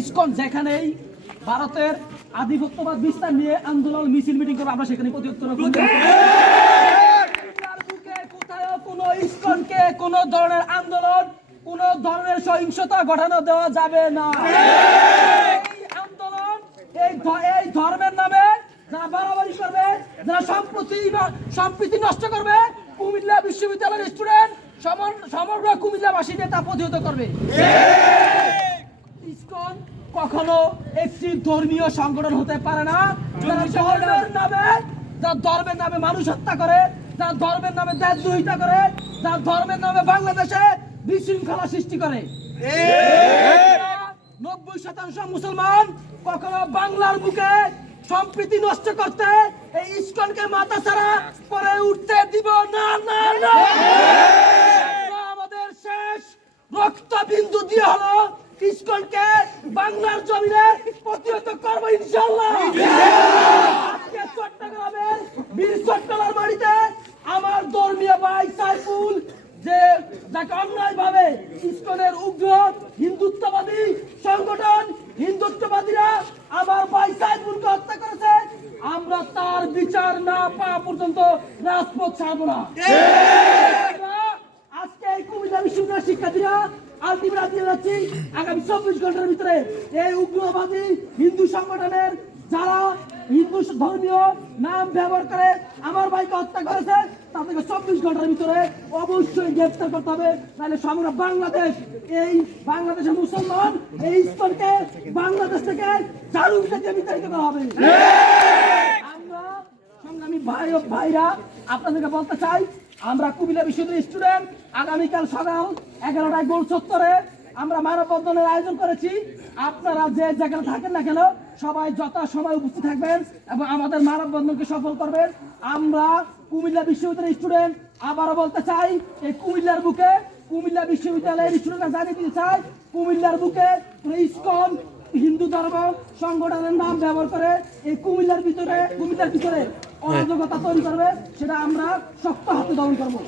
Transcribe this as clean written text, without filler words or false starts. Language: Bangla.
ইসকন যেখানেই ভারতের আধিপত্যবাদ বিস্তার নিয়ে আন্দোলন মিছিল মিটিং করবে আমরা সেখানে প্রতিরোধ করব। কোথাও কোনো ইসকনকে কোনো ধরনের আন্দোলন কোনো ধরনের সহিংসতা ঘটানো দেওয়া যাবে না। এই আন্দোলন এই ধর্মের নামে যারা বাড়াবাড়ি করবে, যারা সম্প্রীতি নষ্ট করবে, কুমিল্লা বিশ্ববিদ্যালয়ের স্টুডেন্ট সমগ্র কুমিল্লাবাসীদের তা প্রতিহত করবে। ইসকন কখনো একটি ধর্মীয় সংগঠন হতে পারে না যারা ধর্মের নামে মানুষ হত্যা করে, যারা ধর্মের নামে দেশদ্রোহিতা করে, যারা ধর্মের নামে বাংলাদেশে বিশৃঙ্খলা সৃষ্টি করে। 90% মুসলমান কখনো বাংলার বুকে সম্প্রীতি নষ্ট করতে এই ইসকনকে মাথা ছাড়া করে উঠতে দিব না। আমাদের শেষ রক্তবিন্দু দিয়ে হলো ইসকনকে বাংলার জমিনে প্রতিহত করবো ইনশাআল্লাহ। আজকে চট্টগ্রামের বীর চট্টলার বাড়িতে আমার ধর্মীয় ভাই সাইফুল যাকে অন্যায়ভাবে ইসকনের উগ্র হিন্দুত্ববাদী সংগঠন হিন্দুত্ববাদীরা আমার ভাই সাইফুলকে হত্যা করেছে, আমরা তার বিচার না পাওয়া পর্যন্ত রাজপথ ছাড়বো না। আজকে এই কুমিল্লা বিশ্ববিদ্যালয়ের শিক্ষার্থীরা আলটিমেট দিয়ে যাচ্ছি আগামী 24 ঘন্টার ভিতরে এই উগ্রবাদী হিন্দু সংগঠনের যারা হিন্দু ধর্মীয় নাম ব্যবহার করে আমার ভাইকে হত্যা করেছে তাদেরকে 24 ঘন্টার ভিতরে অবশ্যই গ্রেফতার করতে হবে, নাহলে সমগ্র বাংলাদেশ এই বাংলাদেশের মুসলমান এই ইসকনকে বাংলাদেশ থেকে ঝাড়ু থেকে বিতাড়িত করা হবে। আমরা সংগ্রামী ভাইরা আপনাদেরকে বলতে চাই, আমরা কুমিল্লা বিশ্ববিদ্যালয়ের স্টুডেন্ট আগামীকাল সকাল 11টায় গোল চত্বরে আমরা মানববন্ধনের আয়োজন করেছি। আপনারা যে জায়গায় থাকেন না কেন সবাই যথাসময় উপস্থিত থাকবেন এবং আমাদের মানববন্ধনকে সফল করবেন। আমরা কুমিল্লা বিশ্ববিদ্যালয়ের স্টুডেন্ট আবারও বলতে চাই, এই কুমিল্লার বুকে কুমিল্লা বিশ্ববিদ্যালয়ের স্টুডেন্টরা জানিয়ে দিতে চাই, কুমিল্লার বুকে ইসকন হিন্দু ধর্ম সংগঠনের নাম ব্যবহার করে এই কুমিল্লার ভিতরে অরাজকতা তৈরি করবে, সেটা আমরা শক্ত হাতে দমন করবো।